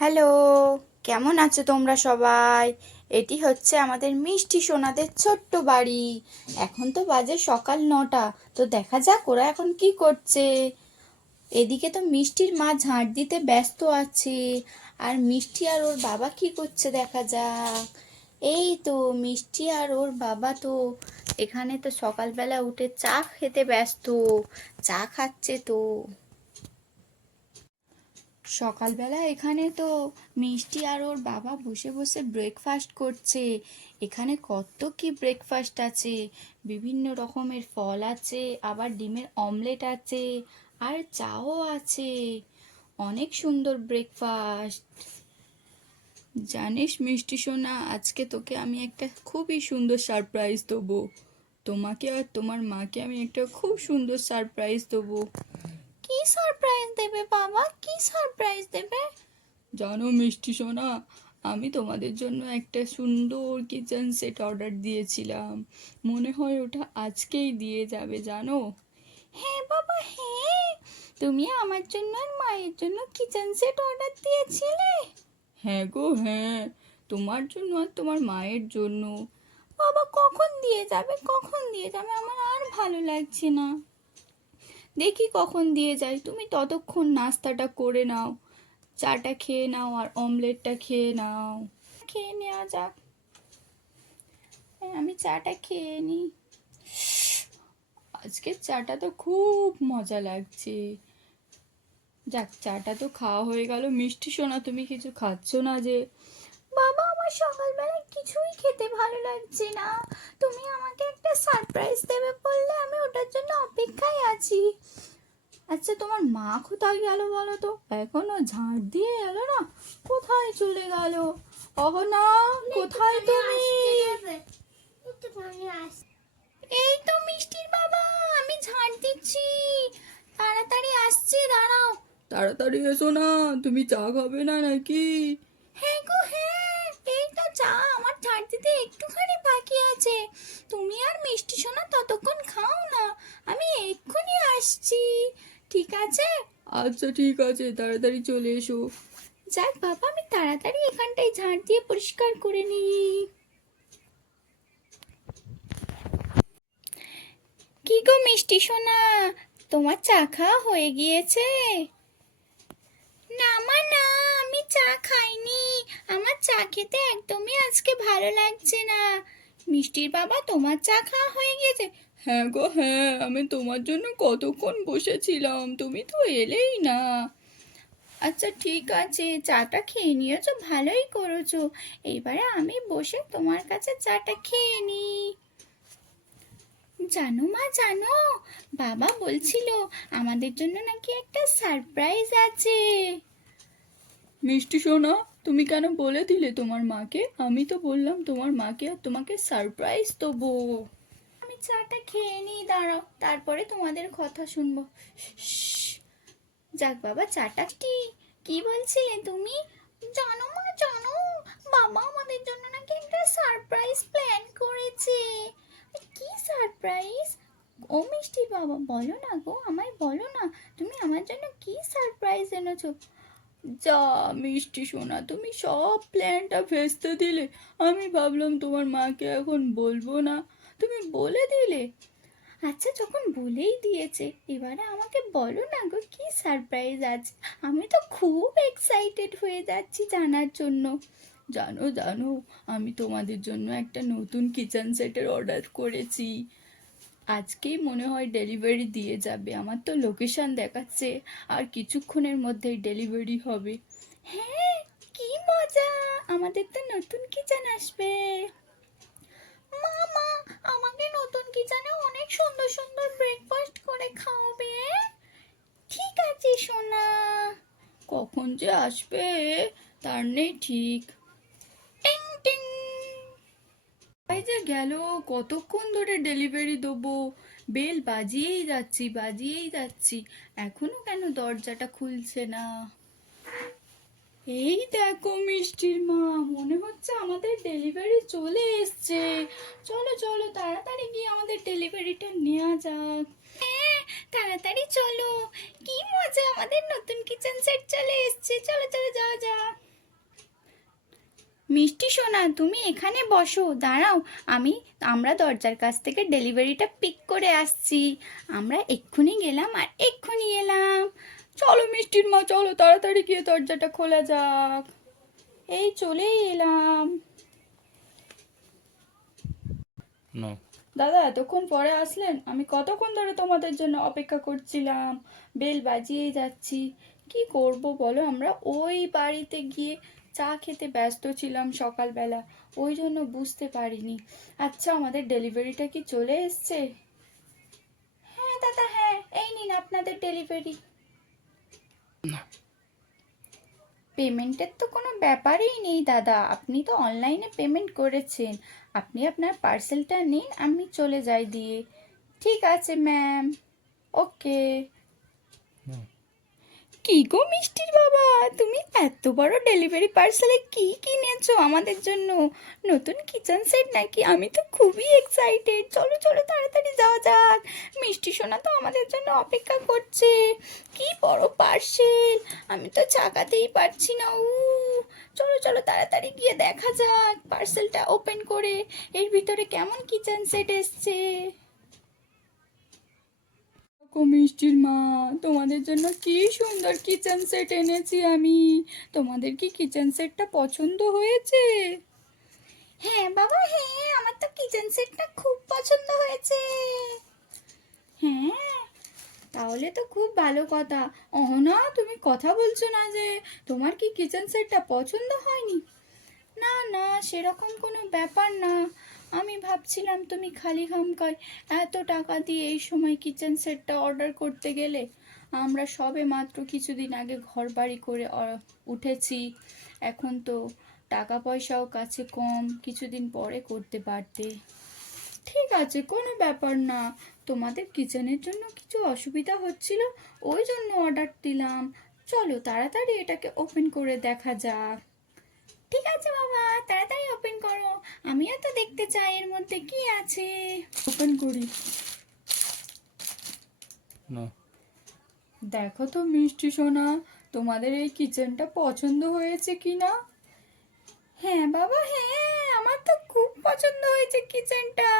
Hello, কেমন আছো তোমরা সবাই? এটি হচ্ছে আমাদের মিষ্টি সোনাদের ছোট্ট বাড়ি। এখন তো বাজে সকাল 9টা। তো দেখা যাক ওরা এখন কি করছে। এদিকে তো মিষ্টির মা ঝাঁট দিতে ব্যস্ত আছে। আর মিষ্টি আর ওর বাবা কি করছে দেখা যাক। এই তো মিষ্টি আর ওর বাবা তো এখানে তো সকালবেলা উঠে চা খেতে ব্যস্ত। চা খাচ্ছে তো। সকালবেলা এখানে তো মিষ্টি আর ওর বাবা বসে বসে ব্রেকফাস্ট করছে। এখানে কত কি ব্রেকফাস্ট আছে, বিভিন্ন রকমের ফল আছে, আবার ডিমের অমলেট আছে, আর চাও আছে। অনেক সুন্দর ব্রেকফাস্ট। জানিস মিষ্টি সোনা, আজকে তোকে আমি একটা খুবই সুন্দর সারপ্রাইজ দেবো। তোমাকে আর তোমার মাকে আমি একটা খুব সুন্দর সারপ্রাইজ দেবো। কি সারপ্রাইজ দেবে বাবা? কি সারপ্রাইজ দেবে? জানো মিষ্টি সোনা, আমি তোমাদের জন্য একটা সুন্দর কিচেন সেট অর্ডার দিয়েছিলাম। মনে হয় ওটা আজকেই দিয়ে যাবে জানো। হ্যাঁ বাবা, হ্যাঁ, তুমি আমার জন্য আর মায়ের জন্য কিচেন সেট অর্ডার দিয়েছিলে? হ্যাঁ গো হ্যাঁ, তোমার জন্য আর তোমার মায়ের জন্য। বাবা কখন দিয়ে যাবে, কখন দিয়ে যাবে? আমার আর ভালো লাগছে না। দেখি কখন দিয়ে যায়, তুমি ততক্ষণ নাস্তাটা করে নাও। চাটা খেয়ে নাও আর অমলেটটা খেয়ে নাও। খেয়ে নেওয়া যাক। হ্যাঁ, আমি চাটা খেয়ে নিই। আজকের চাটা তো খুব মজা লাগছে। যাক, চাটা তো খাওয়া হয়ে গেল। মিষ্টি সোনা, তুমি কিছু খাচ্ছ না যে? বাবা, আমার সকালবেলা কিছুই খেতে ভালো লাগছে না। তুমি আমাকে একটা সারপ্রাইজ দেবে বললে, আমি ওটার জন্য অপেক্ষায় আছি। আচ্ছা, তোমার মা কোথায় গেল বলো তো? এখনো ঝাড় দিয়ে এলো না? কোথায় চলে গেল? অহনা, কোথায় তুমি? এই তো মিষ্টির বাবা, আমি ঝাড় দিচ্ছি। তাড়াতাড়ি আসছি, দাঁড়াও। তাড়াতাড়ি এসো না, তুমি চা খাবে না নাকি? হ্যাঁ গো হ্যাঁ, এই তো চা আমার ঝাড় দিতে একটুখানি বাকি আছে। তুমি আর মিষ্টি সোনা ততক্ষণ খাও না, আমি এক্ষুনি আসছি। ঠিক আছে? আচ্ছা ঠিক আছে, তাড়াতাড়ি চলে এসো। যাক বাবা, আমি তাড়াতাড়ি এখানটায় ঝাড় দিয়ে পরিষ্কার করে নিই। কি গো মিষ্টি সোনা, তোমার চা খাওয়া হয়ে গিয়েছে? না মা না, আমি চা খাইনি। আমার চা খেতে একদমই আজকে ভালো লাগছে না। মিষ্টির বাবা, তোমার চা খাওয়া হয়ে গেছে? হ্যাঁ গো হ্যাঁ, আমি তোমার জন্য কতক্ষণ বসেছিলাম, তুমি তো এলেই না। আচ্ছা ঠিক আছে, চাটা খেয়ে নিয়েছো, ভালোই করেছো। এইবারে আমি বসে তোমার কাছে চাটা খেয়ে নিই। জানো মা, জানো, বাবা বলছিল আমাদের জন্য নাকি একটা সারপ্রাইজ আছে। মিষ্টি সোনা, তুমি কেন বলে দিলে তোমার মাকে? আমি তো বললাম তোমার মাকে আর তোমাকে সারপ্রাইজ দেবো। আমি চাটা খেয়ে নিই, দাঁড়াও, তারপরে তোমাদের কথা শুনবো। যাক বাবা, চাটা কি বলছিলে তুমি? জানো মা, জানো, বাবা আমাদের জন্য নাকি একটা সারপ্রাইজ প্ল্যান করেছে। কি সারপ্রাইজ? ও মিষ্টি বাবা, বলো না গো, আমায় বলো না, তুমি আমার জন্য কি সারপ্রাইজ এনেছো? যা মিষ্টি সোনা, তুমি সব প্ল্যানটা ভেস্তে দিলে। আমি ভাবলাম তোমার মাকে এখন বলবো না, তুমি বলে দিলে। আচ্ছা, যখন বলেই দিয়েছে, এবারে আমাকে বলো না গো, কি সারপ্রাইজ আছে? আমি তো খুব এক্সাইটেড হয়ে যাচ্ছি জানার জন্য। জানো জানো, আমি তোমাদের জন্য একটা নতুন কিচেন সেটের অর্ডার করেছি। আজকেই মনে হয় ডেলিভারি দিয়ে যাবে। আমার তো লোকেশন দেখাচ্ছে, আর কিছুক্ষণের মধ্যেই ডেলিভারি হবে। হ্যাঁ, কি মজা, আমাদের তো নতুন কিচেন আসবে। মা মা, আমাকে নতুন কিচেনে অনেক সুন্দর সুন্দর ব্রেকফাস্ট করে খাওয়াবে। ঠিক আছে সোনা। কখন যে আসবে তার নেই ঠিক। টিং টিং। এই যে গেল, কতক্ষণ ধরে ডেলিভারি দেবো, বেল বাজিয়েই যাচ্ছি বাজিয়েই যাচ্ছি, এখনো কেন দরজাটা খুলছে না? এই দেখো মিষ্টির মা, মনে হচ্ছে আমাদের ডেলিভারি চলে এসছে। চলো চলো, তাড়াতাড়ি গিয়ে আমাদের ডেলিভারিটা নেওয়া যাক। হ্যাঁ, তাড়াতাড়ি চলো, কি মজা, আমাদের নতুন কিচেন সেট চলে এসছে, চলো চলো যাওয়া যাক। মিষ্টি সোনা, তুমি এখানে বসো, দাঁড়াও। আমরা দরজার কাছ থেকে ডেলিভারিটা পিক করে আসছি। আমরা এক্ষুনি গেলাম আর এক্ষুনি এলাম। চলো মিষ্টির মা, চলো তাড়াতাড়ি গিয়ে দরজাটা খোলা যাক। এই চলেই এলাম। দাদা, এতক্ষণ পরে আসলেন? আমি কতক্ষণ ধরে তোমাদের জন্য অপেক্ষা করছিলাম, বেল বাজিয়েই যাচ্ছি। কি করব বলো, আমরা ওই বাড়িতে গিয়ে চা খেতে ব্যস্ত ছিলাম সকালবেলা, ওই জন্য বুঝতে পারিনি। আচ্ছা, আমাদের ডেলিভারিটা কি চলে এসছে? হ্যাঁ দাদা, হ্যাঁ, এই নিন আপনাদের ডেলিভারি। পেমেন্টের তো কোনো ব্যাপারই নেই দাদা, আপনি তো অনলাইনে পেমেন্ট করেছেন। আপনি আপনার পার্সেলটা নিন, আমি চলে যাই দিয়ে। ঠিক আছে ম্যাম, ওকে। কি গো মিষ্টির বাবা, তুমি এত বড় ডেলিভারি পার্সেলে কি কিনেছো আমাদের জন্য? নতুন কিচেন সেট নাকি? আমি তো খুবই এক্সাইটেড। চলো চলো তাড়াতাড়ি যাওয়া যাক, মিষ্টি সোনা তো আমাদের জন্য অপেক্ষা করছে। কি বড় পার্সেল, আমি তো চাকাতেই পারছি না। চলো চলো তাড়াতাড়ি গিয়ে দেখা যাক পার্সেলটা ওপেন করে এর ভিতরে কেমন কিচেন সেট এসছে। মিষ্টির মা, তোমাদের জন্য কি সুন্দর কিচেন সেট এনেছি আমি। তোমাদের কি কিচেন সেটটা পছন্দ হয়েছে? হ্যাঁ বাবা, হ্যাঁ, আমার তো কিচেন সেটটা খুব পছন্দ হয়েছে। হ্যাঁ, তাহলে তো খুব ভালো কথা। অহনা, তুমি কথা বলছো না যে? তোমার কি কিচেন সেটটা পছন্দ হয়নি? না না, সেরকম কোনো ব্যাপার না। আমি ভাবছিলাম তুমি খালি খামখাই এত টাকা দিয়ে এই সময় কিচেন সেটটা অর্ডার করতে গেলে। আমরা সবে মাত্র কিছুদিন আগে ঘর বাড়ি করে উঠেছি। এখন তো টাকা পয়সাও কাছে কম, কিছুদিন পরে করতে পারতে। ঠিক আছে, কোনো ব্যাপার না। তোমাদের কিচেনের জন্য কিছু অসুবিধা হচ্ছিল, ওই জন্য অর্ডার দিলাম। চলো তাড়াতাড়ি এটাকে ওপেন করে দেখা যাক। ঠিক আছে বাবা, তাড়াতাড়ি ওপেন করো, আমিও তো দেখতে চাই এর মধ্যে কি আছে। ওপেন করি। দেখো তো মিষ্টি সোনা, তোমাদের এই কিচেনটা পছন্দ হয়েছে কিনা? হ্যাঁ বাবা, হ্যাঁ, আমার তো খুব পছন্দ হয়েছে কিচেনটা।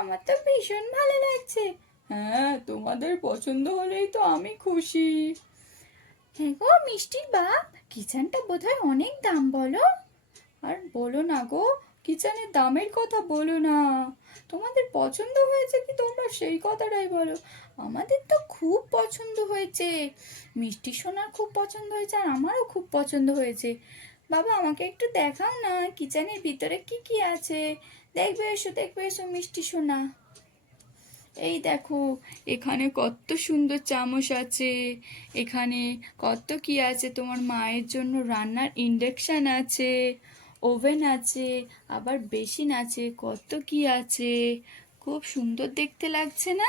আমার তো ভীষণ ভালো লাগছে। হ্যাঁ, তোমাদের পছন্দ হলেই তো আমি খুশি। হ্যাঁ গো মিষ্টির বাপ, কিচেনটা বোধহয় অনেক দাম বলো? আর বলো না গো, কিচেনের দামের কথা বলো না। তোমাদের পছন্দ হয়েছে কি তোমরা সেই কথাটাই বলো। আমাদের তো খুব পছন্দ হয়েছে, মিষ্টি সোনার খুব পছন্দ হয়েছে, আর আমারও খুব পছন্দ হয়েছে। বাবা, আমাকে একটু দেখাও না কিচেনের ভিতরে কি কি আছে। দেখবে এসো, দেখবে এসো মিষ্টি সোনা। এই দেখো, এখানে কত সুন্দর চামচ আছে, এখানে কত কি আছে। তোমার মায়ের জন্য রান্নার ইন্ডাকশান আছে, ওভেন আছে, আবার বেসিন আছে, কত কি আছে। খুব সুন্দর দেখতে লাগছে না?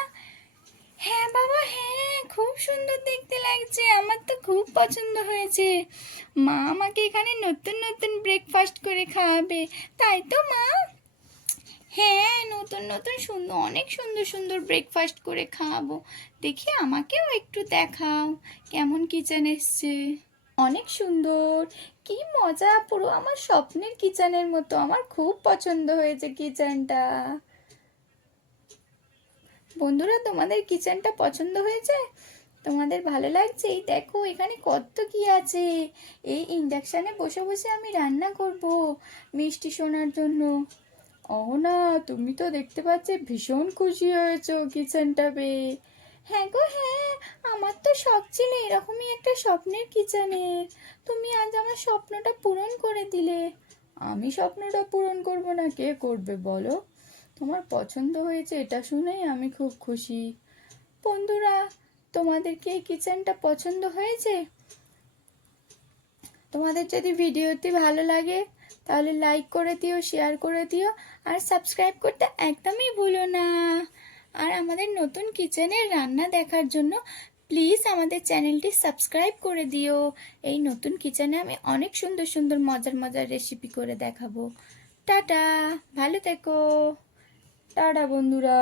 হ্যাঁ বাবা, হ্যাঁ, খুব সুন্দর দেখতে লাগছে, আমার তো খুব পছন্দ হয়েছে। মা আমাকে এখানে নতুন নতুন ব্রেকফাস্ট করে খাওয়াবে, তাই তো মা? হ্যাঁ, নতুন নতুন সুন্দর, অনেক সুন্দর সুন্দর ব্রেকফাস্ট করে খাওয়াবো। দেখি আমাকেও একটু দেখাও কেমন কিচেন এসছে। অনেক সুন্দর, কি মজা, পুরো আমার স্বপ্নের কিচেনের মতো। আমার খুব পছন্দ হয়েছে কিচেনটা। বন্ধুরা, তোমাদের কিচেনটা পছন্দ হয়েছে? তোমাদের ভালো লাগছে? এই দেখো এখানে কত কি আছে। এই ইন্ডাকশানে বসে বসে আমি রান্না করব মিষ্টি সোনার জন্য। না, তুমি তো দেখতে পাচ্ছি ভীষণ খুশি হয়েছো কিচেনটা পেয়ে। হ্যাঁ গো হ্যাঁ, আমার তো শখ ছিল এরকমই একটা স্বপ্নের কিচেনের। তুমি আজ আমার স্বপ্নটা পূরণ করে দিলে। আমি স্বপ্নটা পূরণ করব না, কে করবে বলো? তোমার পছন্দ হয়েছে এটা শুনেই আমি খুব খুশি। বন্ধুরা, তোমাদের কি এই কিচেনটা পছন্দ হয়েছে? তোমাদের যদি ভিডিওটি ভালো লাগে তাহলে লাইক করে দিও, শেয়ার করে দিও, আর সাবস্ক্রাইব করতে একদমই ভুলো না। আর আমাদের নতুন কিচেনের রান্না দেখার জন্য প্লিজ আমাদের চ্যানেলটি সাবস্ক্রাইব করে দিও। এই নতুন কিচেনে আমি অনেক সুন্দর সুন্দর মজার মজার রেসিপি করে দেখাবো। টাটা, ভালো থেকো। টাটা বন্ধুরা।